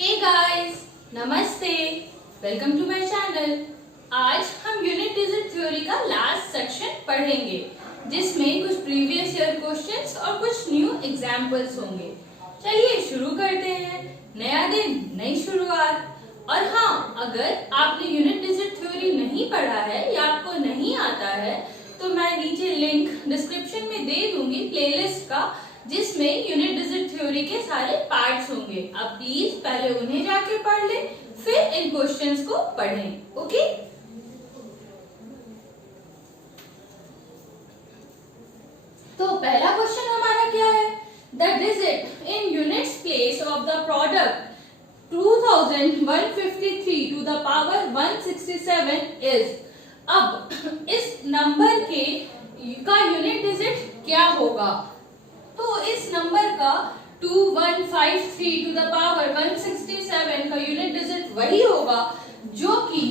Hey guys, नमस्ते, welcome to my channel. आज हम यूनिट डिजिट थ्योरी का लास्ट सेक्शन पढ़ेंगे, जिसमें कुछ प्रीवियस ईयर क्वेश्चंस और कुछ न्यू एग्जांपल्स होंगे। चलिए शुरू करते हैं। नया दिन, नई शुरुआत। और हाँ, अगर आपने यूनिट डिजिट थ्योरी नहीं पढ़ा है या आपको नहीं आता है, तो मैं नीचे लिंक डिस्क्रिप्शन में दे दूंगी प्लेलिस्ट का, जिसमें यूनिट डिजिट थ्योरी के सारे पार्ट्स होंगे। आप प्लीज पहले उन्हें जाके पढ़ लें, फिर इन क्वेश्चंस को पढ़ें। ओके, तो पहला क्वेश्चन हमारा क्या है? The digit in units place of the product 2153 to the power 167 is. अब इस नंबर का यूनिट डिजिट क्या होगा? तो इस नंबर का 2153 टू द पावर 167 का यूनिट डिजिट वही होगा जो कि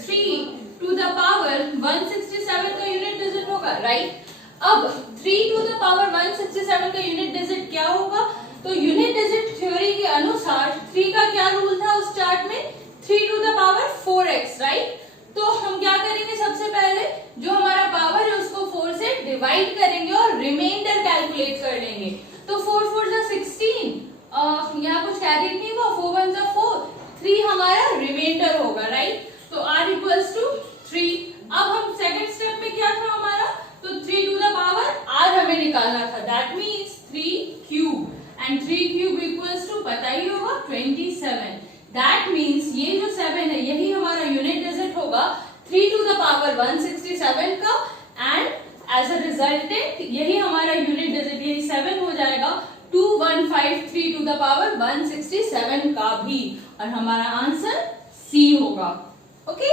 3 टू द पावर 167 का यूनिट डिजिट होगा, राइट? अब 3 टू द पावर 167 का यूनिट डिजिट क्या होगा? तो यूनिट डिजिट थ्योरी के अनुसार 3 का क्या रूल था उस चार्ट में? 3 to the power 4x, right? तो हम क्या करेंगे? सबसे पहले जो हमारा पावर है उसको 4 से डिवाइड करेंगे और रिमाइंडर कैलकुलेट कर लेंगे। तो 4 4 जा 16, यहाँ कुछ कैरी नहीं हुआ, 4 1 जा 4, 3 हमारा रिमाइंडर होगा, राइट? तो r इक्वल्स टू 3। अब हम सेकंड स्टेप में क्या था हमारा? तो 3 टू द पावर r हमें निकालना था, that means 3 cube, and 3 cube equals to पता ही होगा 27। दैट मीन्स ये जो 7 है यही हमारा यूनिट डिजिट होगा 3 टू द पावर 167 का, एंड एज अ रिजल्टेंट यही हमारा यूनिट डिजिट यही 7 हो जाएगा 2153 टू द पावर 167 का भी, और हमारा आंसर सी होगा। Okay,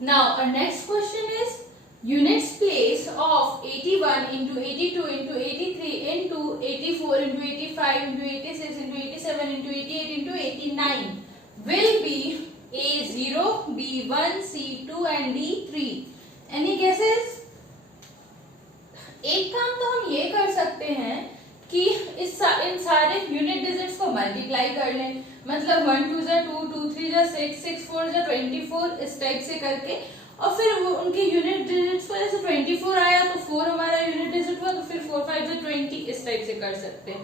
now our next question is units place of 81 into 82 into 83 into 84 into 85 into 86 into 87 into 88 into 89 will be A0, B1, C2 and D3. Any guesses? एक काम तो हम ये कर सकते हैं कि इन सारे यूनिट डिजिट्स को मल्टीप्लाई कर लें, मतलब 1 2 जा 2, 2 3 जा 6, 6 4 जा 24, इस टाइप से करके, और फिर वो उनके यूनिट डिजिट्स को जैसे 24 आया तो 4 हमारा यूनिट डिजिट हुआ, तो फिर 4 5 जा 20, इस टाइप से कर सकते हैं।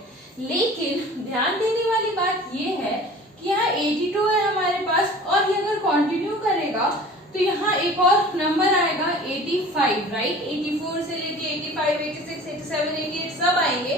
लेकिन ध्यान देने वाली बात ये है कि यहाँ 82 है हमारे पास, और ये अगर कंटिन्यू करेगा तो यहाँ एक और नंबर आएगा 85, राइट? 84 से लेके 85, 86, 87, 88 सब आएंगे,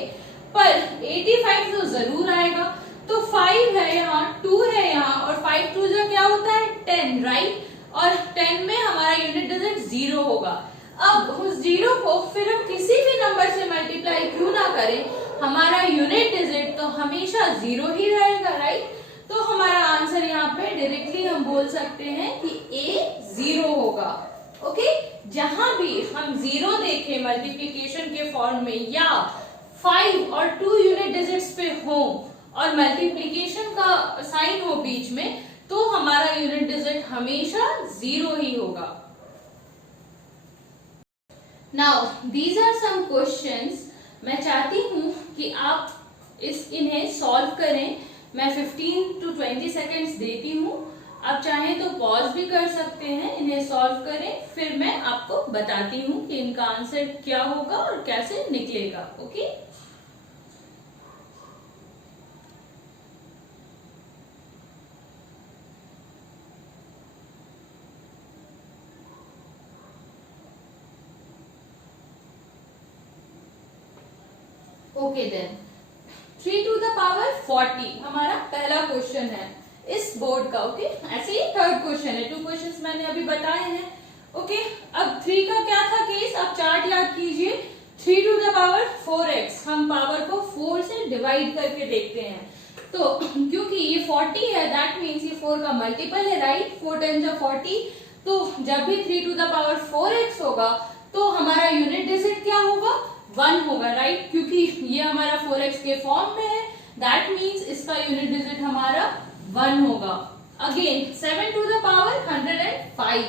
पर 85 तो जरूर आएगा। तो 5 है यहाँ, 2 है यहाँ, और 5 2 जो क्या होता है 10, राइट? और 10 में हमारा यूनिट डिजिट 0 होगा। अब उस 0 को फिर हम किसी भी नंबर से मल्टीप्लाई क्यों ना करें, हमारा यूनिट डिजिट तो हमेशा 0 ही रहेगा, राइट? तो हमारा आंसर यहाँ पे डायरेक्टली हम बोल सकते हैं कि A 0 होगा। ओके, जहां भी हम 0 देखें मल्टीप्लिकेशन के फॉर्म में, या 5 और 2 यूनिट डिजिट्स पे हो और मल्टीप्लिकेशन का साइन हो बीच में, तो हमारा यूनिट डिजिट हमेशा 0 ही होगा। Now these are some questions. मैं चाहती हूं कि आप इन्हें सॉल्व करें। मैं 15 to 20 सेकेंड्स देती हूँ, आप चाहें तो पॉज भी कर सकते हैं, इन्हें सॉल्व करें, फिर मैं आपको बताती हूँ कि इनका आंसर क्या होगा और कैसे निकलेगा। Okay, okay then 3 to the power 40 हमारा पहला क्वेश्चन है इस बोर्ड का। ओके, ऐसे ही थर्ड क्वेश्चन है, 2 क्वेश्चंस मैंने अभी बताए हैं। ओके, अब 3 का क्या था केस, आप चार्ट याद कीजिए। 3 टू द पावर 4x, हम पावर को 4 से डिवाइड करके देखते हैं। तो क्योंकि ये 40 है, दैट मीन्स ये 4 का मल्टीपल है, राइट? 4 10 जा 40, तो जब भी 3 टू द पावर 4x होगा तो हमारा यूनिट डिजिट क्या होगा? 1 होगा, राइट? क्योंकि ये हमारा 4x के फॉर्म में है, दैट मीन्स इसका यूनिट डिजिट हमारा 1 होगा। अगेन 7 टू द पावर 105,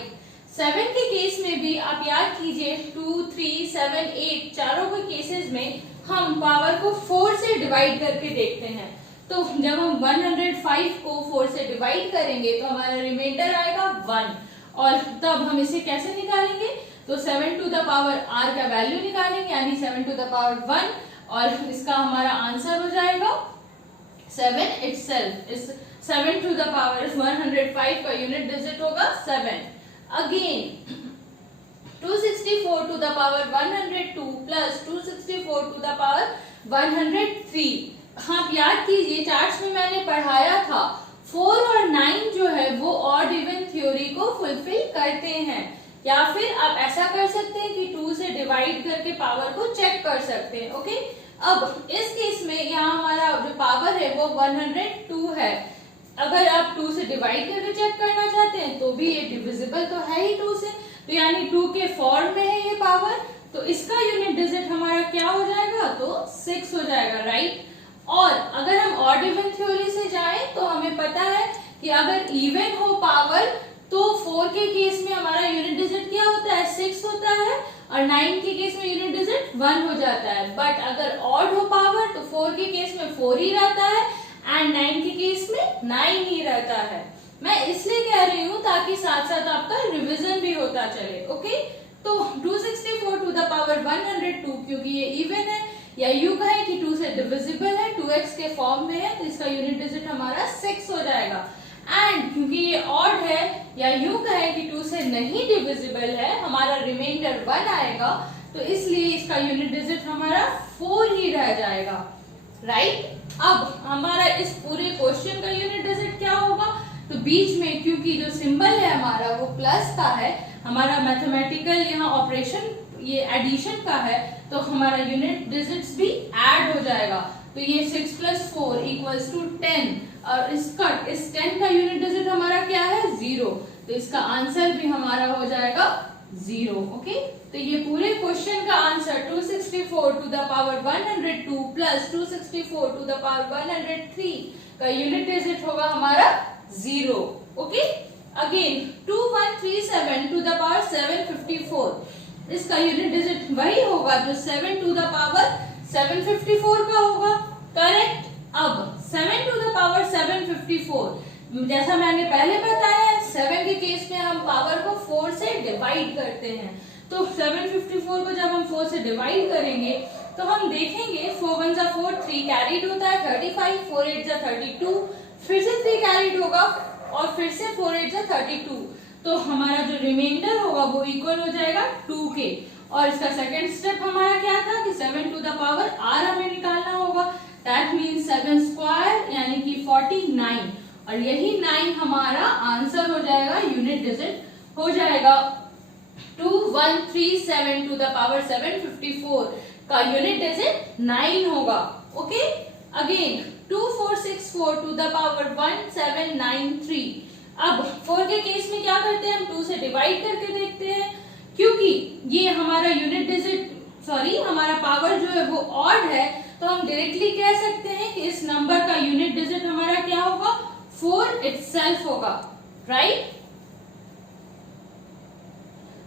7 के केस में भी आप याद कीजिए 2 3 7 8 चारों के केसेस में हम पावर को 4 से से डिवाइड करके देखते हैं। तो जब हम 105 को 4 से डिवाइड करेंगे तो हमारा रिमाइंडर आएगा 1, और तब हम इसे कैसे निकालेंगे, तो 7 टू द पावर r का वैल्यू निकालेंगे, यानी 7 टू द पावर 1, और इसका हमारा आंसर हो जाएगा 7 itself। इस 7 टू द पावर 105 का यूनिट डिजिट होगा 7। Again 264 to the power 102 plus 264 to the power 103। हाँ, याद कीजिए चार्ट्स में मैंने पढ़ाया था 4 और 9 जो है वो ऑड इवन थ्योरी को फुलफिल करते हैं, या फिर आप ऐसा कर सकते हैं कि 2 से डिवाइड करके पावर को चेक कर सकते हैं। ओके, अब इस केस में यहाँ हमारा जो पावर है वो 102 है। अगर आप 2 से डिवाइड करके चेक करना चाहते हैं तो भी ये डिविजिबल तो है ही 2 से, तो यानी 2 के फॉर्म में है ये पावर, तो इसका यूनिट डिजिट हमारा क्या हो जाएगा, तो 6 हो जाएगा, राइट। और अगर हम ऑड इवन थ्योरी से जाएं तो हमें पता है कि अगर इवन हो पावर तो 4 के केस में हमारा यूनिट डिजिट क्या होता है, 6 होता है, और 9 के केस में यूनिट डिजिट 1 हो जाता है। बट अगर ऑड हो पावर तो 4 के केस में 4 ही रहता है एंड 9 के केस में 9 ही रहता है। मैं इसलिए कह रही हूँ ताकि साथ साथ आपका रिवीजन भी होता चले। ओके, तो 264 टू द पावर 102 क्योंकि ये इवन है, या यूं कहें कि 2 से डिविजिबल है, 2x के फॉर्म में है, तो इसका यूनिट डिजिट हमारा 6 हो जाएगा। एंड क्योंकि ये ऑड है, या यूं कहें कि 2 से नहीं डिविजिबल है, हमारा रिमाइंडर 1 आएगा, तो इसलिए इसका यूनिट डिजिट हमारा 4 ही रह जाएगा, राइट। अब हमारा इस पूरे क्वेश्चन का यूनिट डिजिट क्या होगा, तो बीच में क्योंकि जो सिंबल है हमारा वो प्लस का है, हमारा मैथमेटिकल यहाँ ऑपरेशन ये एडिशन का है, तो हमारा यूनिट डिजिट्स भी ऐड हो जाएगा। तो ये 6 + 4 = 10, और इसका इस 10 का यूनिट डिजिट हमारा क्या है, 0, तो इसका आंसर भी हमारा हो जाएगा 0। ओके, तो ये पूरे क्वेश्चन का answer 264 to the power 102 plus 264 to the power 103 का यूनिट डिजिट होगा हमारा 0। Okay, again 2137 to the power 754, इसका यूनिट डिजिट वही होगा जो 7 टू द पावर 754 का होगा, करेक्ट। अब 7 टू द पावर 754, जैसा मैंने पहले बताया 7 के केस में हम पावर को 4 से डिवाइड करते हैं, तो 754 को जब हम 4 से डिवाइड करेंगे तो हम देखेंगे 4 1 जा 4, 3 कैरीड होता है 35, 4 8 जा 32, फिर से 3 कैरीड होगा और फिर से 4 8 जा 32, तो हमारा जो रिमाइंडर होगा वो इक्वल हो जाएगा 2 के। और इसका सेकंड स्टेप हमारा क्या था कि 7 टू द पावर r हमें निकालना होगा, दैट मीन्स 7 स्क्वायर यानी कि 49, और यही 9 हमारा आंसर हो जाएगा, यूनिट डिजिट हो जाएगा 2137 टू द पावर 754 का यूनिट डिजिट 9 होगा। Okay, again 2464 to the power 1793। अब 4 के केस में क्या करते हैं, हम 2 से डिवाइड करके देखते हैं, क्योंकि ये हमारा यूनिट डिजिट हमारा पावर जो है वो ऑड है, तो हम डायरेक्टली कह सकते हैं कि इस नंबर का यूनिट डिजिट हमारा क्या होगा, 4 itself होगा, right.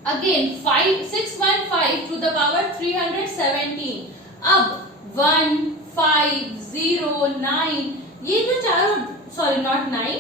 Again 615 to the power 317। अब 1 5 0 9 ये जो चारों नॉट 9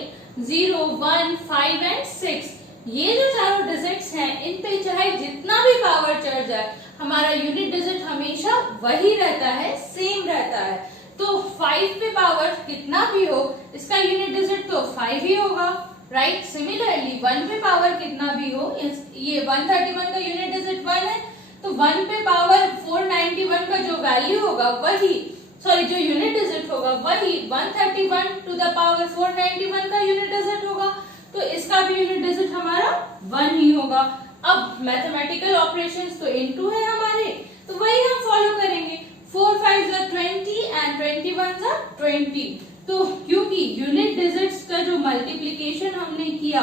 0 1 5 एंड 6 ये जो चारों डिजिट्स हैं, इन पे चाहे जितना भी पावर चढ़ जाए हमारा यूनिट डिजिट हमेशा वही रहता है, सेम रहता है। तो 5 पे पावर कितना भी हो इसका यूनिट डिजिट तो 5 ही होगा, राइट। सिमिलरली 1 पे पावर कितना भी हो, ये 131 का यूनिट डिजिट 1 है, तो 1 पे पावर 491 का जो वैल्यू होगा वही जो यूनिट डिजिट होगा वही 131 टू द पावर 491 का यूनिट डिजिट होगा, तो इसका भी यूनिट डिजिट हमारा 1 ही होगा। अब मैथमेटिकल ऑपरेशंस तो इनटू है हमारे, तो वही हम फॉलो करेंगे, 4 5 जा 20 एंड 21 जा 20। तो क्योंकि यूनिट डिजिट्स का जो मल्टीप्लिकेशन हमने किया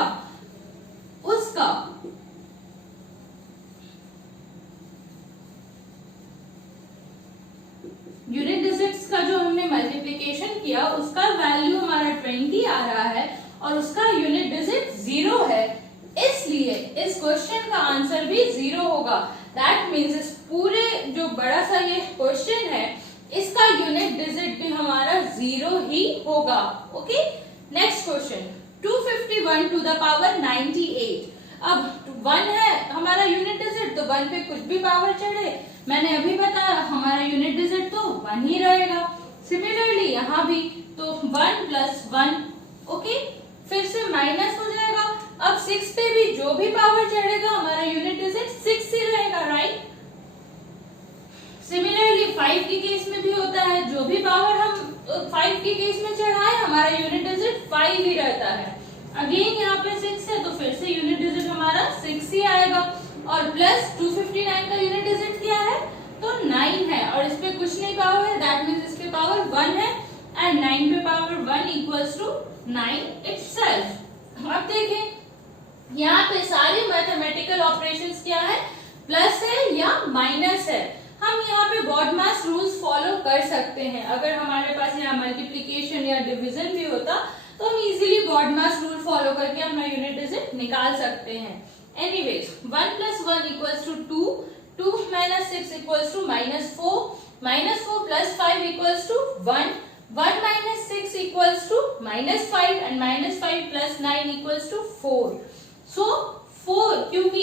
उसका यूनिट डिजिट्स का जो हमने मल्टीप्लिकेशन किया उसका वैल्यू हमारा 20 आ रहा है और उसका यूनिट डिजिट 0 है, इसलिए इस क्वेश्चन का आंसर भी 0 होगा। दैट मीन्स इस पूरे जो बड़ा सा ये क्वेश्चन है इसका यूनिट डिजिट ही होगा। Okay, next question 251 to the power 98। अब 1 है हमारा यूनिट डिजिट, तो 1 पे कुछ भी पावर चढ़े, मैंने अभी बताया हमारा यूनिट डिजिट तो 1 ही रहेगा। सिमिलरली यहाँ भी तो 1 + 1, ओके, फिर से माइनस हो जाएगा। अब 6 पे भी जो भी पावर चढ़ेगा हमारा यूनिट डिजिट 6 ही रहेगा, राइट। सिमिलरली 5 के केस में भी होता है, जो भी पावर हम 5 के केस में चढ़ाए हमारा यूनिट डिजिट 5 ही रहता है। अगेन यहाँ पे 6 है तो फिर से यूनिट डिजिट हमारा 6 ही आएगा। और प्लस 259 का यूनिट डिजिट क्या है, तो 9 है, और इस पे कुछ नहीं पावर है, दैट मीन्स इस पे पावर 1 है, एंड 9 पे पावर 1 इक्वल्स टू 9 इटसेल्फ। अब देखें यहाँ पे सारे मैथमेटिकल ऑपरेशंस क्या है, प्लस है या माइनस है। हम यहाँ पे BODMAS रूल्स फॉलो कर सकते हैं। अगर हमारे पास यहाँ मल्टीप्लिकेशन या डिवीजन भी होता तो हम इजीली BODMAS रूल फॉलो करके अपना यूनिट डिजिट निकाल सकते हैं। Anyways 1 + 1 equals to 2, 2 - 6 equals to -4, -4 + 5 equals to 1, 1 - 6 equals to -5, and -5 + 9 equals to 4। So 4, क्योंकि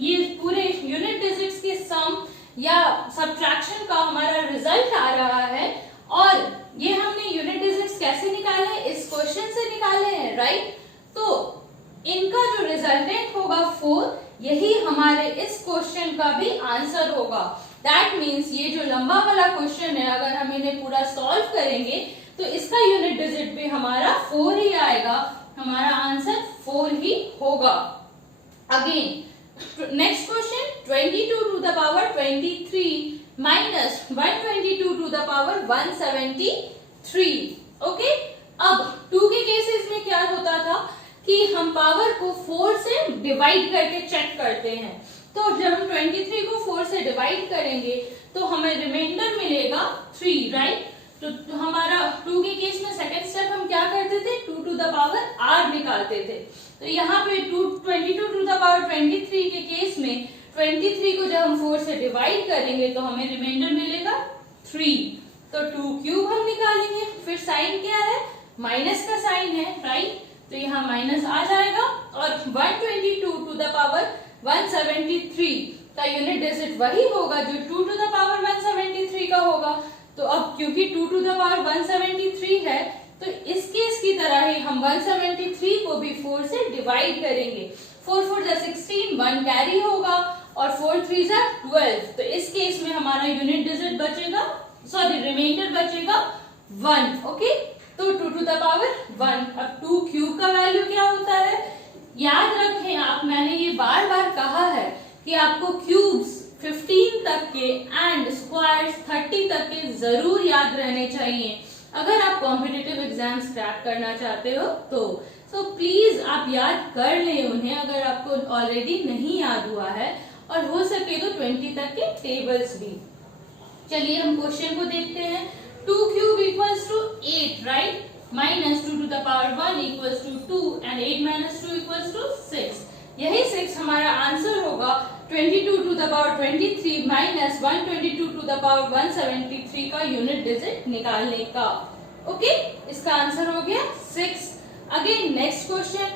ये पूरे यूनिट डिजिट्स के सम या सब्ट्रैक्शन का हमारा रिजल्ट आ रहा है, और ये हमने यूनिट डिजिट्स कैसे निकाले, इस क्वेश्चन से निकाले हैं, राइट। तो इनका जो रिजल्टेंट होगा 4, यही हमारे इस क्वेश्चन का भी आंसर होगा। दैट मीन्स ये जो लंबा वाला क्वेश्चन है, अगर हम इन्हें पूरा सॉल्व करेंगे तो इसका यूनिट डिजिट भी हमारा 4 ही आएगा, हमारा आंसर 4 ही होगा। Again next question 22 to the power 23 minus 122 to the power 173। Okay, अब 2 के केसेस में क्या होता था कि हम पावर को 4 से डिवाइड करके चेक करते हैं। तो जब हम 23 को 4 से डिवाइड करेंगे तो हमें रिमाइंडर मिलेगा 3, राइट। तो हमारा 2 के केस में सेकंड स्टेप हम क्या करते थे, 2 टू द पावर r निकालते थे। तो यहाँ पे 22 टू द पावर 23 के केस में 23 को जब हम 4 से डिवाइड करेंगे तो हमें रिमाइंडर मिलेगा 3। तो 2 क्यूब हम निकालेंगे, फिर साइन क्या है, माइनस का साइन है, राइट। तो यहाँ माइनस आ जाएगा, और 122 टू द पावर 173 का यूनिट डिजिट वही होगा जो 2 टू द पावर 173 का होगा। तो अब क्योंकि 2 टू द पावर 173 है, तो इस केस की तरह ही हम 173 को भी 4 से डिवाइड करेंगे। 4 4 जा 16, 1 कैरी होगा, और 4 3 जा 12। तो इस केस में हमारा यूनिट डिजिट बचेगा, सॉरी रिमाइंडर बचेगा 1। ओके, तो 2 टू द पावर 1। अब 2 क्यूब का वैल्यू क्या होता है, याद रखें आप, मैंने ये बार बार कहा है कि आपको क्यूब्स 15 तक के एंड स्क्वायर्स 30 तक के जरूर याद रहने चाहिए अगर आप कॉम्पिटिटिव एग्जाम्स क्रैक करना चाहते हो तो। सो प्लीज आप याद कर लें उन्हें, अगर आपको ऑलरेडी नहीं याद हुआ है, और हो सके तो 20 तक के टेबल्स भी। चलिए हम क्वेश्चन को देखते हैं। 2 cube equals to 8, right, minus 2 to the power 1 equals to 2, and 8 minus 2 equals to 6। यही 6 हमारा आंसर होगा 22 to the power 23 minus 122 to the power 173 का यूनिट डिजिट निकालने का। ओके, इसका आंसर हो गया 6। Again next question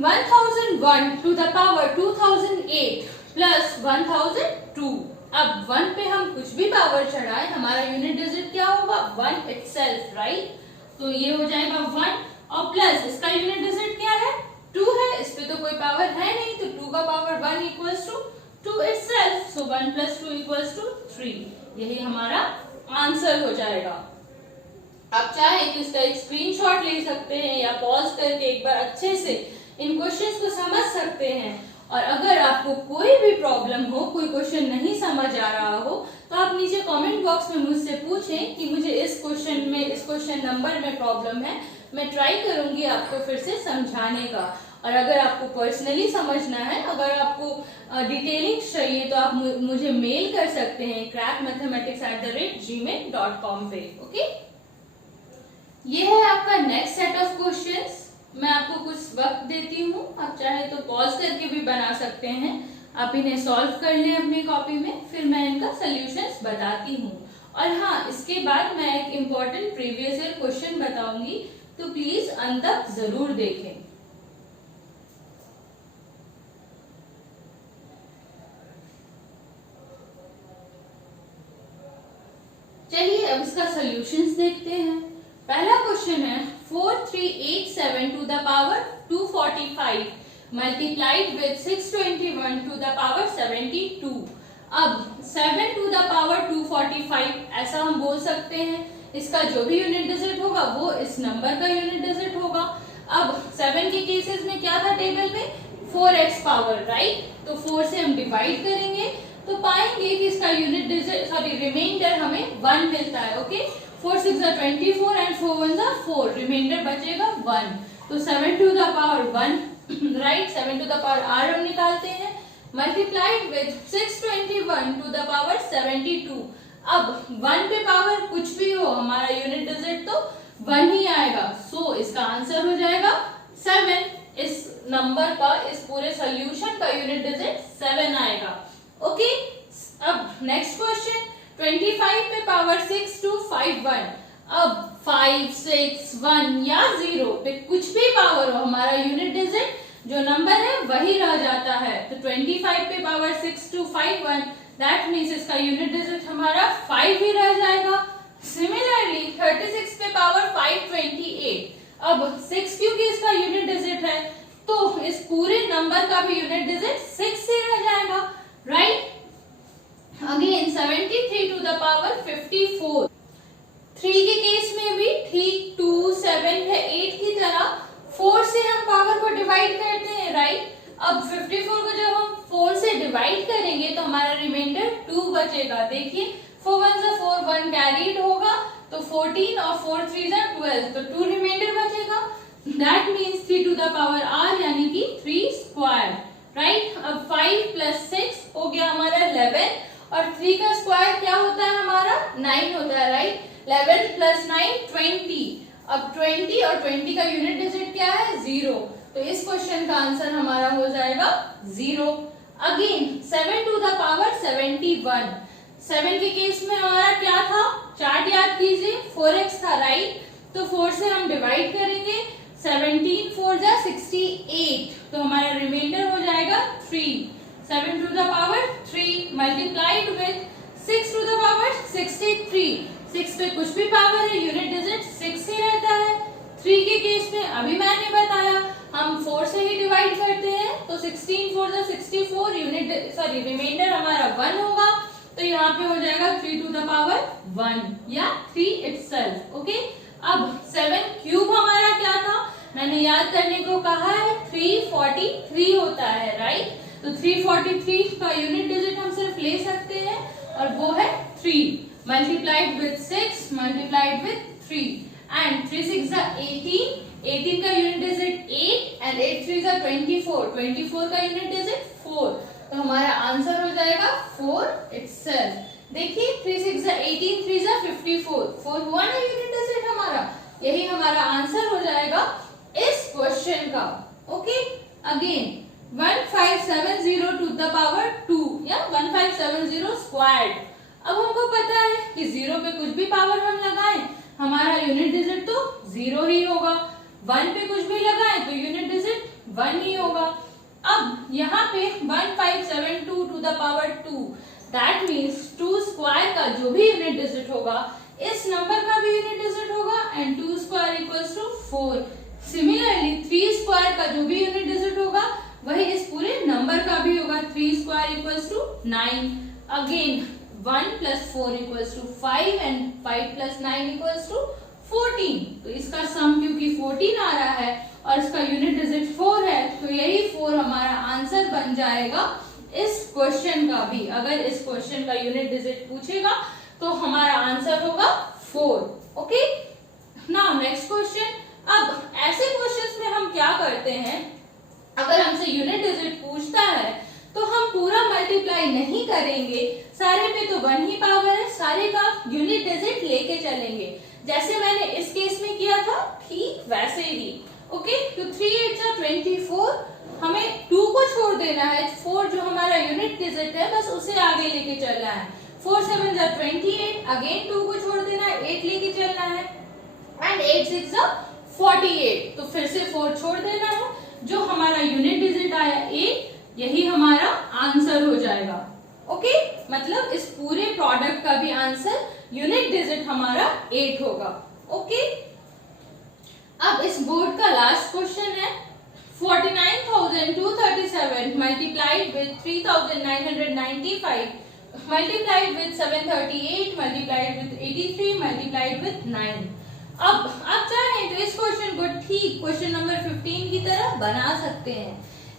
1001 to the power 2008 plus 1002। अब 1 पे हम कुछ भी पावर चढ़ाए, हमारा यूनिट डिजिट क्या होगा, 1 इटसेल्फ, राइट। तो ये हो जाएगा 1, और प्लस इसका यूनिट डिजिट क्या है, 2 है, इस पे तो कोई पावर है नहीं, तो 2 का power 1 equals to 2 itself. So 1 + 2 equals to 3। यही हमारा आंसर हो जाएगा। आप चाहे तो इसका एक स्क्रीनशॉट ले सकते हैं या पॉज करके एक बार अच्छे से इन क्वेश्चंस को समझ सकते हैं। और अगर आपको कोई भी प्रॉब्लम हो, कोई क्वेश्चन नहीं समझ आ रहा हो, तो आप नीचे कमेंट बॉक्स में मुझसे पूछें कि मुझे इस क्वेश्चन नंबर में प्रॉब्लम है। मैं ट्राई करूंगी आपको फिर से समझाने का। और अगर आपको पर्सनली समझना है, अगर आपको डिटेलिंग चाहिए, तो आप मुझे मेल कर सकते हैं crackmathematics@gmail.com पे। ओके, ये है आपका नेक्स्ट सेट ऑफ क्वेश्चंस। मैं आपको कुछ वक्त देती हूँ, आप चाहे तो पॉज करके भी बना सकते हैं। आप इन्हें सॉल्व कर लें अपनी कॉपी में, फिर मैं इनका सॉल्यूशंस बताती हूँ। और हाँ, इसके बाद मैं एक इम्पोर्टेंट प्रीवियस ईयर क्वेश्चन बताऊंगी, तो प्लीज अंत तक जरूर देखें। चलिए अब इसका सॉल्यूशंस देखते हैं। पहला क्वेश्चन है 4387 to the power 245 multiplied with 621 to the power 72। अब 7 टू द पावर 245 ऐसा हम बोल सकते हैं, इसका जो भी यूनिट डिजिट होगा वो इस नंबर का यूनिट डिजिट होगा। अब 7 के केसेस में क्या था टेबल में, 4x पावर, राइट, तो 4 से हम डिवाइड करेंगे तो पाएंगे कि इसका यूनिट डिजिट रिमाइंडर हमें 1 मिलता है। ओके, 4 6 24 एंड 4 1 4, रिमाइंडर बचेगा 1। तो 7 to the power 1, right, 7 to the power r हम निकालते हैं, multiplied with 621 to the power 72। अब 1 पे पावर कुछ भी हो, हमारा यूनिट डिजिट तो 1 ही आएगा, सो इसका आंसर हो जाएगा 7। इस नंबर का, इस पूरे सॉल्यूशन का यूनिट डिजिट 7 आएगा। ओके, अब नेक्स्ट क्वेश्चन 25 पे पावर 6 टू 51। अब 5 6 1 या 0 पे कुछ भी पावर हो, हमारा यूनिट डिजिट जो नंबर है वही रह जाता है। तो 25 पे पावर 6 टू 51, दैट मीन्स इसका यूनिट डिजिट हमारा 5 ही रह जाएगा। सिमिलरली 36 पे पावर 528, अब 6 क्योंकि इसका यूनिट डिजिट है तो इस पूरे नंबर का भी यूनिट डिजिट 6 ही रह जाएगा, right. Again 73 to the power 54, 3 के केस में भी ठीक 2 7 है 8 की तरह 4 से हम पावर को डिवाइड करते हैं, राइट। अब 54 को जब हम 4 से डिवाइड करेंगे तो हमारा रिमाइंडर 2 बचेगा। देखिए 4 1 4, 1 कैरीड होगा तो 14 और 4 3 12, तो 2 रिमाइंडर बचेगा। That means 3 to the power r यानी कि 3 स्क्वायर, राइट। अब 5 प्लस 6 हो गया हमारा 11 और 3 का स्क्वायर क्या होता है हमारा 9 होता है, राइट। 11 प्लस 9 20। अब 20 और 20 का यूनिट डिजिट क्या है 0, तो इस क्वेश्चन का आंसर हमारा हो जाएगा 0। अगेन 7 टू द पावर 71, 7 के केस में हमारा क्या था, चार्ट याद कीजिए, 4x था, राइट। तो 4 से हम डिवाइड करेंगे, 17 4 जा 68, तो हमारा रिमाइंडर हो जाएगा 3। 7 to the power 3 multiplied with 6 to the power 63, 6 पे कुछ भी पावर है, यूनिट डिजिट 6 ही रहता है। 3 के केस में अभी मैंने बताया हम 4 से ही डिवाइड करते हैं, तो 16 4 जा 64, यूनिट रिमाइंडर हमारा 1 होगा, तो यहाँ पे हो जाएगा 3 टू द पावर 1 या 3 इटसेल्फ। ओके, अब 7 क्यूब हमारा क्या था, मैंने याद करने को कहा है 343 होता है, राइट। तो 343 का यूनिट डिजिट हम सिर्फ ले सकते हैं और वो है 3 multiplied with 6 multiplied with 3 and 3 6 18, 18 का यूनिट डिजिट 8 एंड 8 3 24, 24 का यूनिट डिजिट 4, तो हमारा आंसर हो जाएगा 4 इटसेल्फ। देखिए 3 6 18, 3 54, 4 हुआ ना यूनिट डिजिट हमारा, यही हमारा आंसर हो जाएगा इस क्वेश्चन का। Okay, again 1570 to the power 2 या 1570 स्क्वायर्ड। अब हमको पता है कि 0 पे कुछ भी पावर हम लगाएं हमारा यूनिट डिजिट तो 0 ही होगा, 1 पे कुछ भी लगाएं तो यूनिट डिजिट 1 ही होगा। अब यहाँ पे 1572 to the power 2, that means 2 square का जो भी यूनिट डिजिट होगा इस नंबर का भी यूनिट डिजिट होगा and 2 square equals to 4। Similarly 3 square का जो भी यूनिट डिजिट होगा वही इस पूरे नंबर का भी होगा, 3 square equals to 9। Again 1 plus 4 equals to 5 and 5 plus 9 equals to 14, तो इसका सम क्योंकि 14 आ रहा है और इसका यूनिट डिजिट 4 है, तो यही 4 हमारा आंसर बन जाएगा इस क्वेश्चन का भी। अगर इस क्वेश्चन का यूनिट डिजिट पूछेगा तो हमारा आंसर होगा 4। Okay, now next question. अब ऐसे क्वेश्चंस में हम क्या करते हैं, अगर हमसे यूनिट डिजिट पूछता है तो हम पूरा मल्टीप्लाई नहीं करेंगे, सारे पे तो 1 ही पावर है, सारे का यूनिट डिजिट लेके चलेंगे, जैसे मैंने इस केस में किया था ठीक वैसे ही। ओके, तो 3 8 24, हमें 2 को छोड़ देना है, 4 जो हमारा यूनिट डिजिट है बस उसे आगे लेके चलना है। 4 7 जा 28, अगेन 2 को छोड़ देना है, 8 लेके चलना है, एंड 8 6 जा 48, तो फिर से 4 छोड़ देना है, जो हमारा यूनिट डिजिट आया 8, यही हमारा आंसर हो जाएगा। ओके, मतलब इस पूरे प्रोडक्ट का भी आंसर यूनिट डिजिट हमारा 8 होगा। ओके, अब इस बोर्ड का लास्ट क्वेश्चन है 49,237 multiplied with 3,995 multiplied with 738 multiplied with 83 multiplied with 9। अब आप चाहें तो इस क्वेश्चन को ठीक क्वेश्चन नंबर 15 की तरह बना सकते हैं,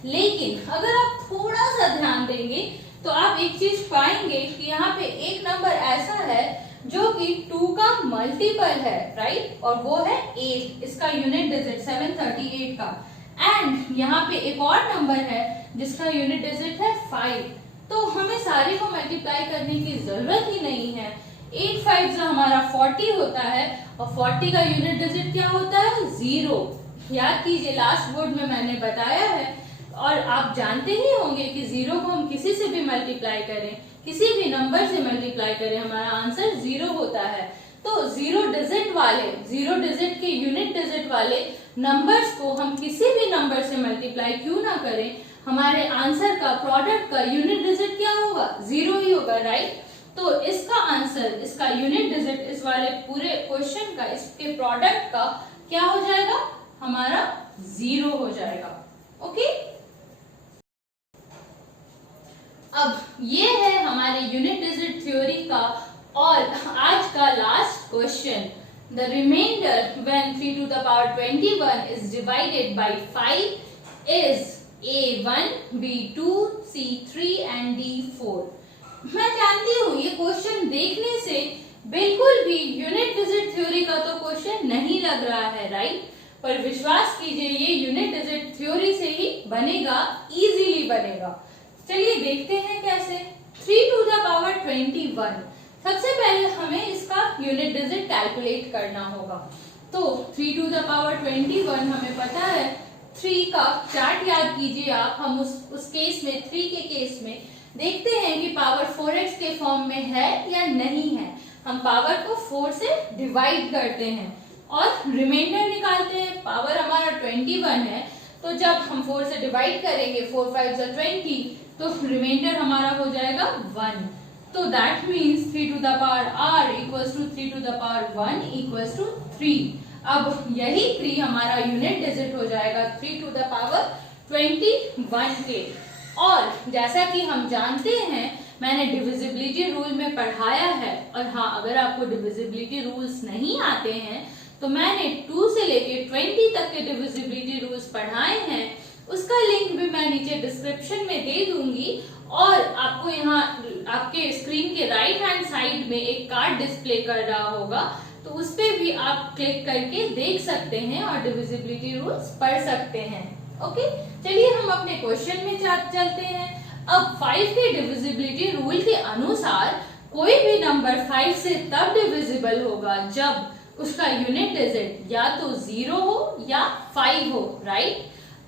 लेकिन अगर आप थोड़ा सा ध्यान देंगे तो आप एक चीज पाएंगे कि यहाँ पे एक नंबर ऐसा है जो कि 2 का मल्टीपल है, राइट, और वो है 8, इसका यूनिट डिजिट 738 का, एंड यहाँ पे एक और नंबर है जिसका यूनिट डिजिट है 5, तो हमें सारे को मल्टीप्लाई करने की जरूरत ही नहीं है। 8 5 हमारा 40 होता है, और 40 का यूनिट डिजिट क्या होता है? 0। याद कीजिए, लास्ट बोर्ड में मैंने बताया है, और आप जानते ही होंगे कि 0 को हम किसी से भी मल्टीप्लाई करें, किसी भी नंबर से मल्टीप्लाई करें, हमारा आंसर 0 होता है। तो 0 डिजिट के यूनिट डिजिट वाले नंबर्स को हम किसी भी नंबर से मल्टीप्लाई क्यों ना करें, हमारे आंसर का प्रोडक्ट का यूनिट डिजिट क्या होगा? 0 ही होगा, राइट। तो इसका आंसर, इसका यूनिट डिजिट इस वाले पूरे क्वेश्चन का, इसके प्रोडक्ट का क्या हो जाएगा? हमारा 0 हो जाएगा। ओके, अब ये है हमारे यूनिट डिजिट थ्योरी का और आज का last question. The remainder when 3 to the power 21 is divided by 5 is A1, B2, C3 and D4। मैं जानती हूँ ये क्वेश्चन देखने से बिल्कुल भी यूनिट डिजिट थ्योरी का तो क्वेश्चन नहीं लग रहा है, राइट, पर विश्वास कीजिए ये यूनिट डिजिट थ्योरी से ही बनेगा, इजीली बनेगा। चलिए देखते हैं कैसे। 3 to the power 21, सबसे पहले हमें इसका यूनिट डिजिट कैलकुलेट करना होगा। तो 3 to the power 21 हमें पता है, 3 का चार्ट याद कीजिए आप, हम उस केस में 3 के केस में देखते हैं कि पावर 4x के फॉर्म में है या नहीं है। हम पावर को 4 से डिवाइड करते हैं और रिमाइंडर निकालते हैं। पावर हमारा 21 है, तो जब हम 4 से डिवाइड करेंगे 4 5 20, तो रिमाइंडर हमारा हो जाएगा 1। तो that means 3 to the power r equals to 3 to the power 1 equals to 3। अब यही 3 हमारा यूनिट डिजिट हो जाएगा 3 to the power 21 के। और जैसा कि हम जानते हैं, मैंने डिविजिबिलिटी रूल में पढ़ाया है, और हाँ, अगर आपको डिविजिबिलिटी रूल्स नहीं आते हैं तो मैंने 2 से लेके 20 तक के डिविजिबिलिटी रूल्स पढ़ाए हैं, उसका लिंक भी मैं नीचे डिस्क्रिप्शन में दे दूंगी, और आपको यहाँ आपके स्क्रीन के राइट हैंड साइड में एक कार्ड डिस्प्ले कर रहा होगा, तो उस पे भी आप क्लिक करके देख सकते हैं और डिविजिबिलिटी रूल्स पढ़ सकते हैं। ओके, चलिए हम अपने क्वेश्चन में चलते हैं। अब 5 के डिविजिबिलिटी रूल के अनुसार कोई भी नंबर 5 से तब डिविजिबल होगा जब उसका यूनिट डिजिट या तो 0 हो या 5 हो, राइट।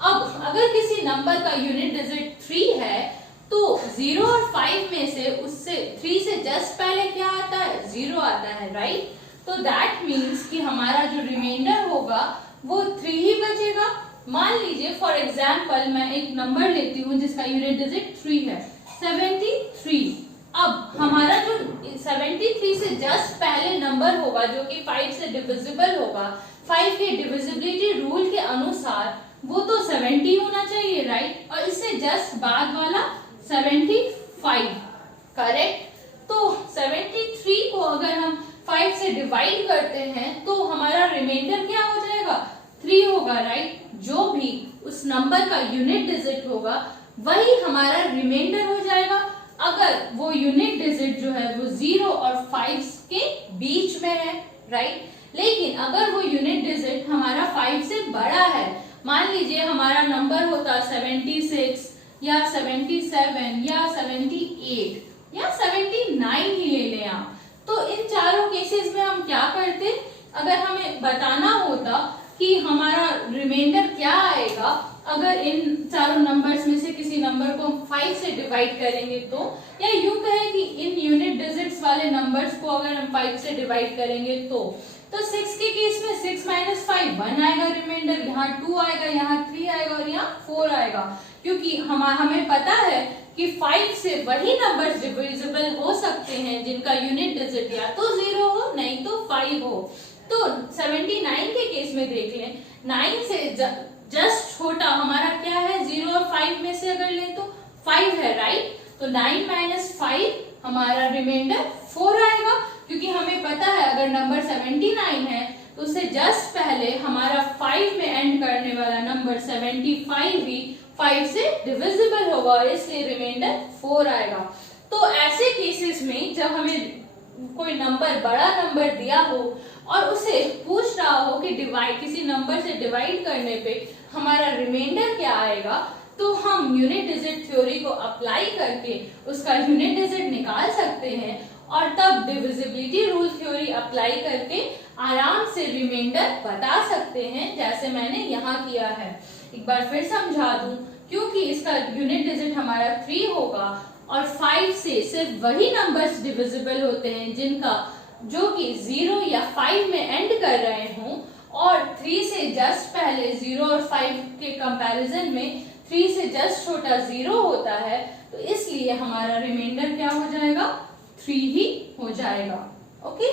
अब अगर किसी नंबर का यूनिट डिजिट 3 है, तो 0 और 5 में से उससे 3 से जस्ट पहले क्या आता है? 0 आता है, राइट। तो दैट मीन्स कि हमारा जो रिमाइंडर होगा वो 3 ही बचेगा। मान लीजिए फॉर एग्जाम्पल मैं एक नंबर लेती हूँ जिसका यूनिट डिजिट 3 है, 73। अब हमारा जो 73 से जस्ट पहले नंबर होगा जो कि 5 से डिविजिबल होगा, 5 के डिविजिबिलिटी रूल के अनुसार वो तो 70 होना चाहिए, राइट, और इससे जस्ट बाद वाला 75, करेक्ट। तो 73 को अगर हम 5 से डिवाइड करते हैं तो हमारा रिमाइंडर क्या हो जाएगा? 3 होगा, राइट। जो भी उस नंबर का यूनिट डिजिट होगा वही हमारा रिमाइंडर हो जाएगा, अगर वो यूनिट डिजिट जो है वो 0 और 5 के बीच में है, राइट। लेकिन अगर वो यूनिट डिजिट हमारा 5 से बड़ा है, मान लीजिए हमारा नंबर होता 76 या 77 या 78 या 79 ही ले लें आप, तो इन चारों केसेस में हम क्या करते? अगर हमें बताना होता कि हमारा रिमाइंडर क्या आएगा, अगर इन चारों नंबर्स में से किसी नंबर को हम 5 से डिवाइड करेंगे तो, या यूं कहें कि इन यूनिट डिजिट्स वाले नंबर्स को अगर हम 5 से डिवाइड करेंगे तो 6 के केस में 6 - 5 1 आएगा रिमाइंडर, यहाँ 2 आएगा, यहाँ 3 आएगा और यहाँ 4 आएगा, क्योंकि हमें पता है कि 5 से वही नंबर्स डिविजिबल हो सकते हैं जिनका यूनिट डिजिट या तो 0 हो नहीं तो 5 हो। तो 79 के केस में देख लें, 9 से जस्ट छोटा हमारा क्या है, 0 और 5 में से अगर लें तो 5 है, राइट। तो 9 - 5 हमारा रिमाइंडर 4 आएगा, क्योंकि हमें पता है अगर नंबर 79 है तो उससे जस्ट पहले हमारा 5 में एंड करने वाला नंबर 75 भी 5 से डिविजिबल होगा, इसलिए रिमाइंडर 4 आएगा। तो ऐसे केसेस में जब हमें कोई नंबर, बड़ा नंबर दिया हो और उसे पूछ रहा हो कि किसी नंबर से डिवाइड करने पे हमारा रिमाइंडर क्या आएगा, तो हम यूनिट डिजिट थ्योरी को अप्लाई करके उसका यूनिट डिजिट निकाल सकते हैं और तब डिविजिबिलिटी रूल थ्योरी अप्लाई करके आराम से रिमाइंडर बता सकते हैं, जैसे मैंने यहाँ किया है। एक बार फिर समझा दूं, क्योंकि इसका यूनिट डिजिट हमारा 3 होगा और 5 से सिर्फ वही नंबर्स डिविजिबल होते हैं जो कि 0 या 5 में एंड कर रहे हों, और 3 से जस्ट पहले 0 और 5 के कंपैरिजन में 3 से जस्ट छोटा 0 होता है, तो इसलिए हमारा रिमाइंडर क्या हो जाएगा, 3 ही हो जाएगा। ओके,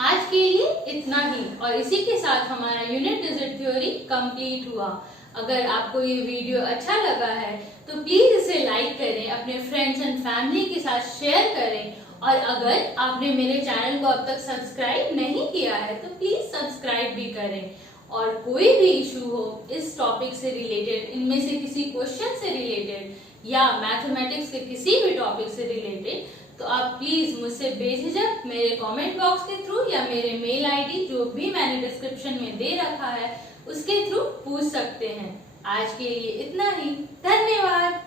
आज के लिए इतना ही, और इसी के साथ हमारा यूनिट डिजिट थ्योरी कंप्लीट हुआ। अगर आपको ये वीडियो अच्छा लगा है तो प्लीज इसे लाइक करें, अपने फ्रेंड्स एंड फैमिली के साथ शेयर करें, और अगर आपने मेरे चैनल को अब तक सब्सक्राइब नहीं किया है तो प्लीज सब्सक्राइब भी करें। और कोई भी इशू हो इस टॉपिक से रिलेटेड, इनमें से किसी क्वेश्चन से रिलेटेड या मैथमेटिक्स के किसी भी टॉपिक से रिलेटेड, तो आप प्लीज मुझसे बेझिझक मेरे कमेंट बॉक्स के थ्रू या मेरे मेल आईडी जो भी मैंने डिस्क्रिप्शन में दे रखा है उसके थ्रू पूछ सकते हैं। आज के लिए इतना ही, धन्यवाद।